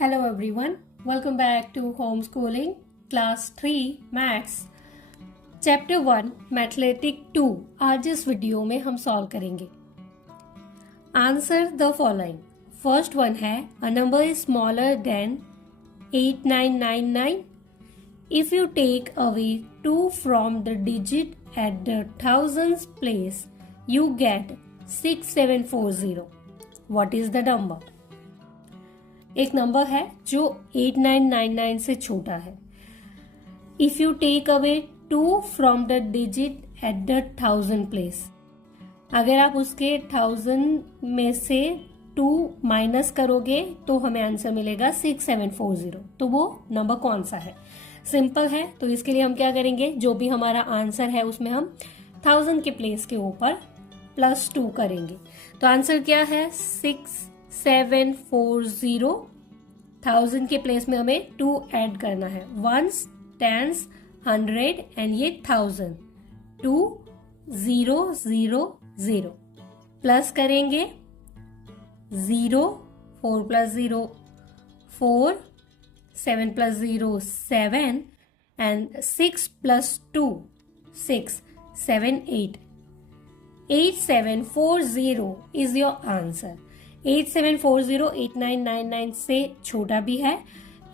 Hello everyone, welcome back to Homeschooling Class 3 Maths Chapter 1 Mathematic 2। आज इस video में हम सॉल्व करेंगे। Answer the following. First one है a number is smaller than 8999 if you take away 2 from the digit at the thousands place you get 6740. What is the number? एक नंबर है जो 8999 से छोटा है। If you take away 2 from the digit at the 1000 place, अगर आप उसके 1000 में से 2 माइनस करोगे तो हमें आंसर मिलेगा 6740। तो वो नंबर कौन सा है? सिंपल है, तो इसके लिए हम क्या करेंगे, जो भी हमारा आंसर है उसमें हम 1000 के प्लेस के ऊपर +2 करेंगे। तो आंसर क्या है? 6740। 1000 के प्लेस में हमें 2 ऐड करना है, वंस, टेंस, 100 एंड ये 1000। 2 0 0 0 प्लस करेंगे 0, 4 + 0 4, 7 + 0 7 एंड 6 + 2 6 7 8। 8740 is your answer. 8740 8999 से छोटा भी है,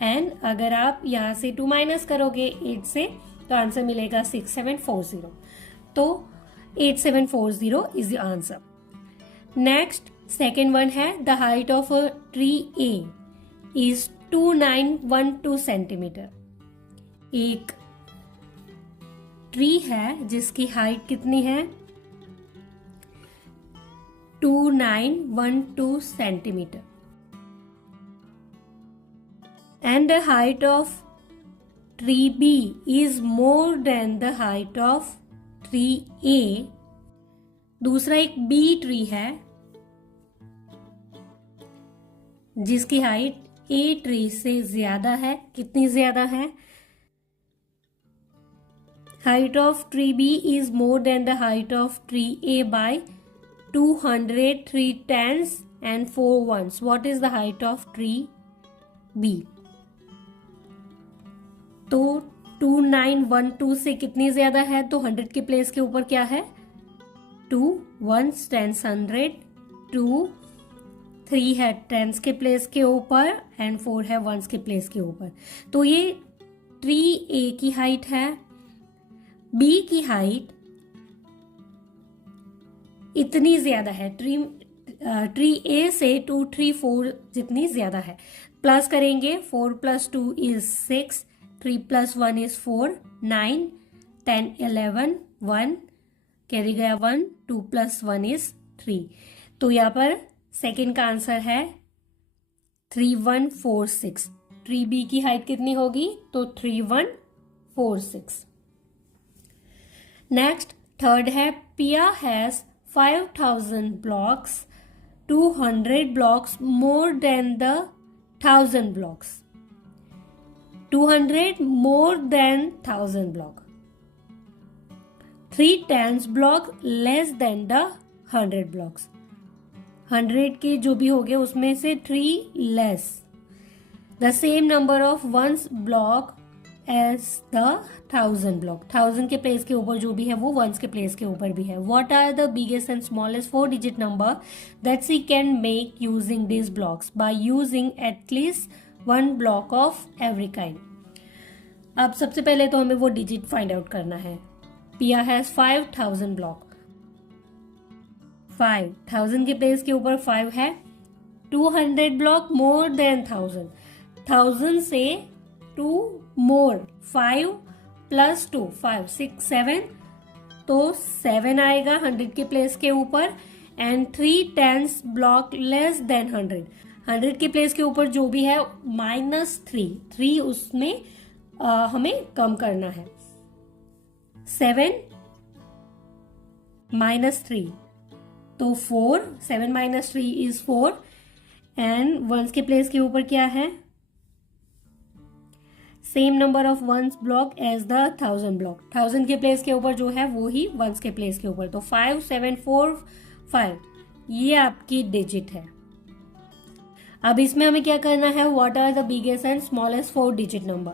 एंड अगर आप यहाँ से 2 माइनस करोगे 8 से तो आंसर मिलेगा 6740। तो 8740 is the answer. Next second one है the height of a tree A is 2912 centimetre. एक ट्री है जिसकी हाइट कितनी है? 2912 centimeter, and the height of tree B is more than the height of tree A। दूसरा एक B tree है जिसकी हाइट A ट्री से ज्यादा है। कितनी ज्यादा है? Height of tree B is more than the height of tree A by 200, 3 tens and 4 ones. What is the height of tree B? तो 2912 से कितनी ज्यादा है? तो 100 के प्लेस के ऊपर क्या है? 2 1s 10s 100, 2 3 है 10s के प्लेस के ऊपर एंड 4 है 1s के प्लेस के ऊपर। तो ये ट्री A की हाइट है। B की हाइट इतनी ज्यादा है, ट्री ए से 2 3 4 जितनी ज्यादा है। प्लस करेंगे 4 + 2 is 6, 3 + 1 is 4, 9 10 11 1 कैरी गया 1, 2 + 1 is 3। तो यहाँ पर सेकेंड का आंसर है 3146। ट्री बी की हाइट कितनी होगी? तो 3146। नेक्स्ट थर्ड है पिया has 5000 blocks, 200 blocks more than the 1000 blocks। 200 more than 1000 block। 3 tens block less than the 100 blocks। 100 के जो भी हो गए उसमें से 3 less। The same number of ones block as the 1000 block। 1000 के प्लेस के ऊपर जो भी है वो ones के प्लेस के ऊपर भी है। What are the biggest and smallest 4-digit number that she can make using these blocks by using at least 1 block of every kind। अब सबसे पहले तो हमें वो डिजिट फाइंड आउट करना है। पिया हैज 5000 ब्लॉक। 5000 के प्लेस के ऊपर 5 है। 200 ब्लॉक मोर देन 1000। 1000 से 2 मोर 5 + 2 5 6 7, तो 7 आएगा 100 के प्लेस के ऊपर and 3 tens block less than 100। 100 के प्लेस के ऊपर जो भी है -3 उसमें हमें कम करना है। 7 -3 तो 4, 7 - 3 is 4 एंड वंस के प्लेस के ऊपर क्या है? Same number of ones block as the 1000 block. 1000 के प्लेस के ऊपर जो है वो ही वंस के प्लेस के ऊपर। तो 5 7 4 5 ये आपकी डिजिट है। अब इसमें हमें क्या करना है, what are the biggest and smallest 4 digit number.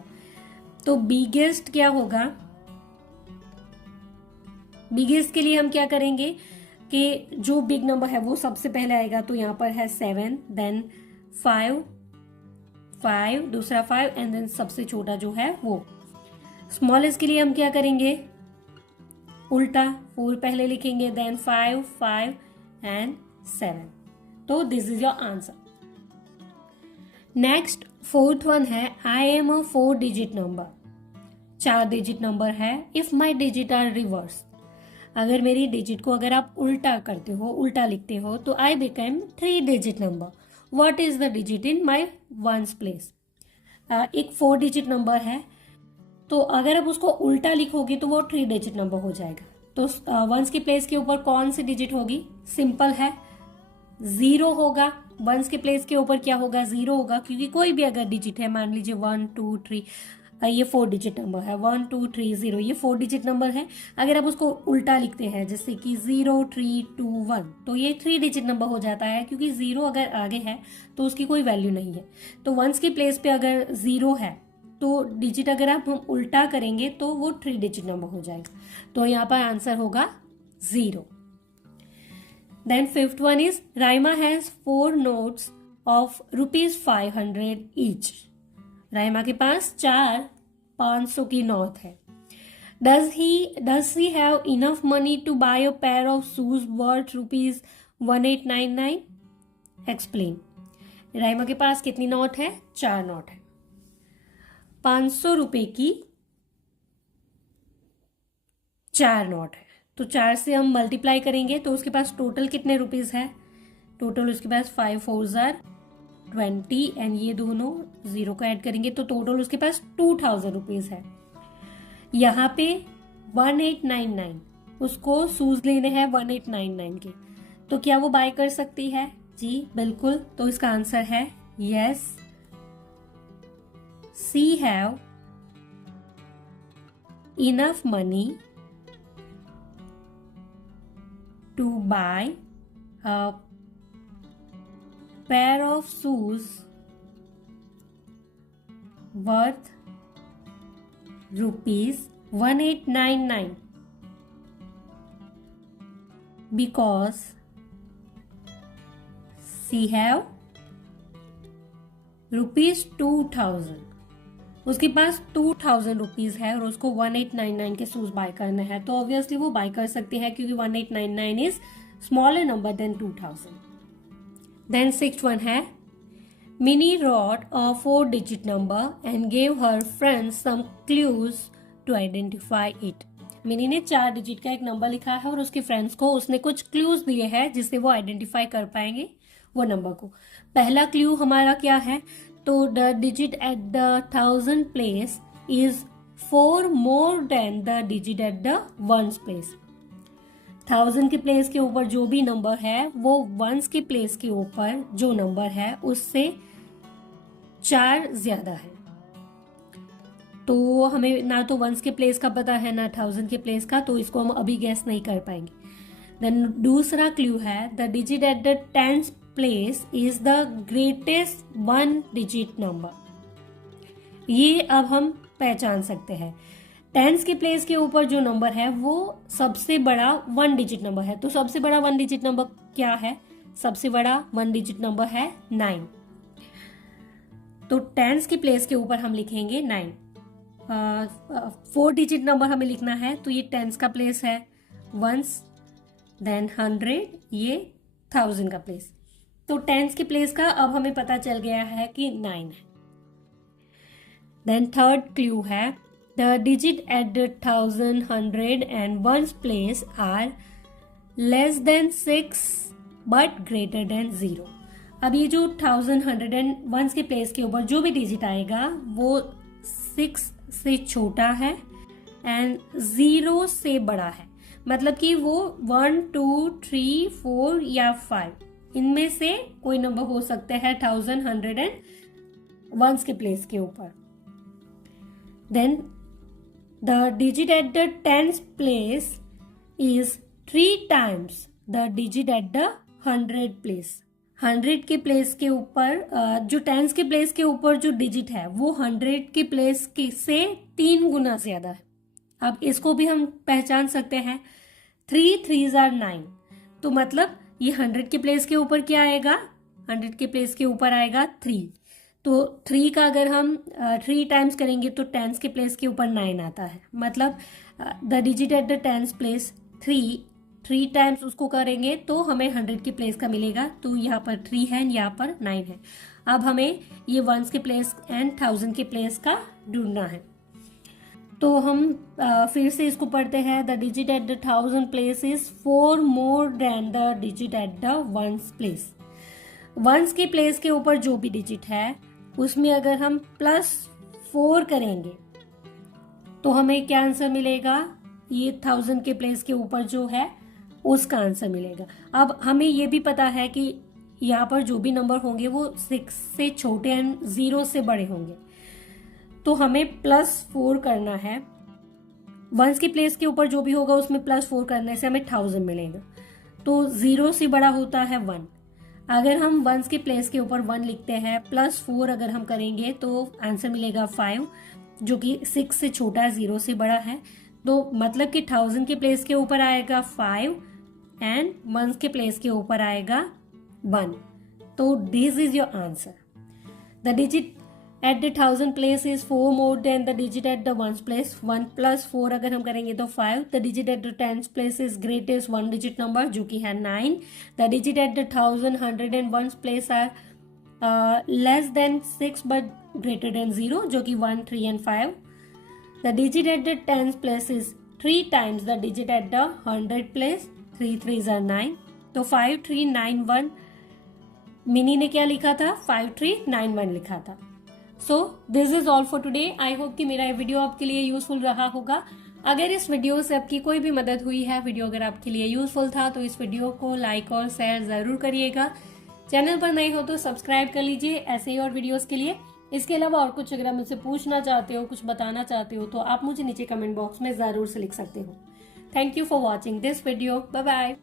तो बिगेस्ट क्या होगा, बिगेस्ट के लिए हम क्या करेंगे कि जो बिग नंबर है वो सबसे पहले आएगा, तो यहां पर है 7, देन 5, दूसरा 5 एंड देन सबसे छोटा जो है वो। स्मॉलेस्ट के लिए हम क्या करेंगे, उल्टा 4 पहले लिखेंगे, देन 5 एंड 7। तो this is your answer. Next fourth one है, I am a 4 digit number. 4 digit number है। If my digit are reverse, अगर मेरी डिजिट को अगर आप उल्टा करते हो, उल्टा लिखते हो, तो I become 3 digit number. What is the digit in my ones place. एक 4 डिजिट नंबर है, तो अगर आप उसको उल्टा लिखोगे तो वो 3 डिजिट नंबर हो जाएगा। तो वंस की प्लेस के ऊपर कौन सी डिजिट होगी, सिंपल है, 0 होगा। वंस के प्लेस के ऊपर क्या होगा, 0 होगा, क्योंकि कोई भी अगर डिजिट है, मान लीजिए 1 2 3, ये 4 डिजिट नंबर है, 1 2 3 0, ये 4 डिजिट नंबर है। अगर आप उसको उल्टा लिखते हैं जैसे कि 0 3 2 1, तो ये 3 डिजिट नंबर हो जाता है, क्योंकि 0 अगर आगे है तो उसकी कोई वैल्यू नहीं है। तो वंस की प्लेस पे अगर 0 है तो डिजिट अगर आप हम उल्टा करेंगे तो वो 3 डिजिट नंबर हो जाएगा। तो यहाँ पर आंसर होगा 0। Then fifth one is, Raima has 4 notes of ₹500 each. Raima के पास 4 500 की नोट है। Does he have enough money to buy a pair of shoes worth ₹1899? Explain. Raima के पास कितनी नोट है, 4 नोट है। 500 रुपए की 4 नोट है, तो 4 से हम मल्टीप्लाई करेंगे तो उसके पास टोटल कितने रुपीस है, टोटल उसके पास 5 4 20 एंड ये दोनों 0 को ऐड करेंगे तो टोटल उसके पास 2000 रुपीज है। यहाँ पे 1899, उसको शूज लेने हैं 1899 के, तो क्या वो बाय कर सकती है, जी बिल्कुल। तो इसका आंसर है yes, she have enough money to buy a pair of shoes worth ₹1899 because she have ₹2000। उसके पास 2000 रुपीज है और उसको 1899 के शूज बाय करना है, तो ऑब्वियसली वो बाय कर सकती है, क्योंकि 1899 is smaller number than 2000। Then sixth one है, Mini wrote a 4 digit number and gave her friends some clues to identify it. Mini ने 4 डिजिट का एक नंबर लिखा है और उसके फ्रेंड्स को उसने कुछ क्लूज दिए हैं जिससे वो आइडेंटिफाई कर पाएंगे वो नंबर को। पहला क्लू हमारा क्या है, तो the digit at the 1000 place is 4 more than the digit at the ones place. 1000 के प्लेस के ऊपर जो भी नंबर है वो वंस के प्लेस के ऊपर जो नंबर है उससे 4 ज्यादा है। तो हमें ना तो वंस के प्लेस का पता है ना 1000 के प्लेस का, तो इसको हम अभी गैस नहीं कर पाएंगे। देन दूसरा क्लू है, the digit at the 10th place is the greatest 1 digit number। ये अब हम पहचान सकते हैं, 10th के प्लेस के ऊपर जो नंबर है वो सबसे बड़ा 1 डिजिट नंबर है। तो सबसे बड़ा 1 डिजिट नंबर क्या है, सबसे बड़ा 1 डिजिट नंबर है 9। तो 10th के प्लेस के ऊपर हम लिखेंगे 9। 4 डिजिट नंबर हमें लिखना है, तो ये 10th का प्लेस है वंस, देन 100, ये 1000 का प्लेस। तो 10th के प्लेस का अब हमें पता चल गया है कि 9 है। देन थर्ड क्लू है, the digit at the 1000, 100 and 1 place are less than 6 but greater than 0। अब ये जो 1000, 100 एंड 1 के प्लेस के ऊपर जो भी डिजिट आएगा वो 6 से छोटा है एंड 0 से बड़ा है, मतलब कि वो 1 2 3 4 या 5 इनमें से कोई नंबर हो सकते हैं 1000, 100 एंड 1 के प्लेस के ऊपर। Then the digit at the 10th place is 3 times the digit at the 100 place. 100 के प्लेस के ऊपर जो टेंस के प्लेस के ऊपर जो डिजिट है वो 100 के प्लेस के से 3 गुना ज्यादा है। अब इसको भी हम पहचान सकते हैं, 3 3s are 9, तो मतलब ये 100 के प्लेस के ऊपर क्या आएगा, 100 के प्लेस के ऊपर आएगा 3। तो 3 का अगर हम 3 टाइम्स करेंगे तो टेंस के प्लेस के ऊपर 9 आता है। मतलब the digit at the tens place 3 times उसको करेंगे तो हमें 100 के प्लेस का मिलेगा। तो यहाँ पर 3 है, यहाँ पर 9 है। अब हमें ये वंस के प्लेस एंड 1000 के प्लेस का ढूंढना है। तो हम फिर से इसको पढ़ते हैं। The digit at the 1000 place is 4 more than the digit at the ones place. Ones के प्लेस के ऊपर जो भी डिजिट है उसमें अगर हम +4 करेंगे तो हमें क्या आंसर मिलेगा, ये 1000 के प्लेस के ऊपर जो है उसका आंसर मिलेगा। अब हमें ये भी पता है कि यहाँ पर जो भी नंबर होंगे वो 6 से छोटे एंड 0 से बड़े होंगे, तो हमें +4 करना है। वंस के प्लेस के ऊपर जो भी होगा उसमें +4 करने से हमें 1000 मिलेगा। तो 0 से बड़ा होता है 1। अगर हम वंस के प्लेस के ऊपर 1 लिखते हैं, +4 अगर हम करेंगे तो आंसर मिलेगा 5, जो कि 6 से छोटा है, 0 से बड़ा है। तो मतलब कि 1000 के प्लेस के ऊपर आएगा 5 एंड वंस के प्लेस के ऊपर आएगा 1। तो this is your answer. The digit at the 1000 place is 4 more than the digit at the ones place. 1 + 4 अगर हम करेंगे तो 5। The digit at the tens place is greatest 1 digit number, जो कि है 9। The digit at the 1000, 100 and ones place are less than 6 but greater than 0, जो कि 1, 3 एंड 5। The digit at the tens place is 3 times the digit at the 100 place. 3 3s are 9। तो 5 3 9 1, mini ने क्या लिखा था, 5 3 9 1 लिखा था। So this is all for today. I hope कि मेरा ये वीडियो आपके लिए यूजफुल रहा होगा। अगर इस वीडियो से आपकी कोई भी मदद हुई है, वीडियो अगर आपके लिए यूजफुल था, तो इस वीडियो को लाइक और शेयर जरूर करिएगा। चैनल पर नए हो तो सब्सक्राइब कर लीजिए ऐसे ही और वीडियोस के लिए। इसके अलावा और कुछ अगर आप मुझसे पूछना चाहते हो, कुछ बताना चाहते हो, तो आप मुझे नीचे कमेंट बॉक्स में जरूर से लिख सकते हो। Thank you for watching this video. Bye bye.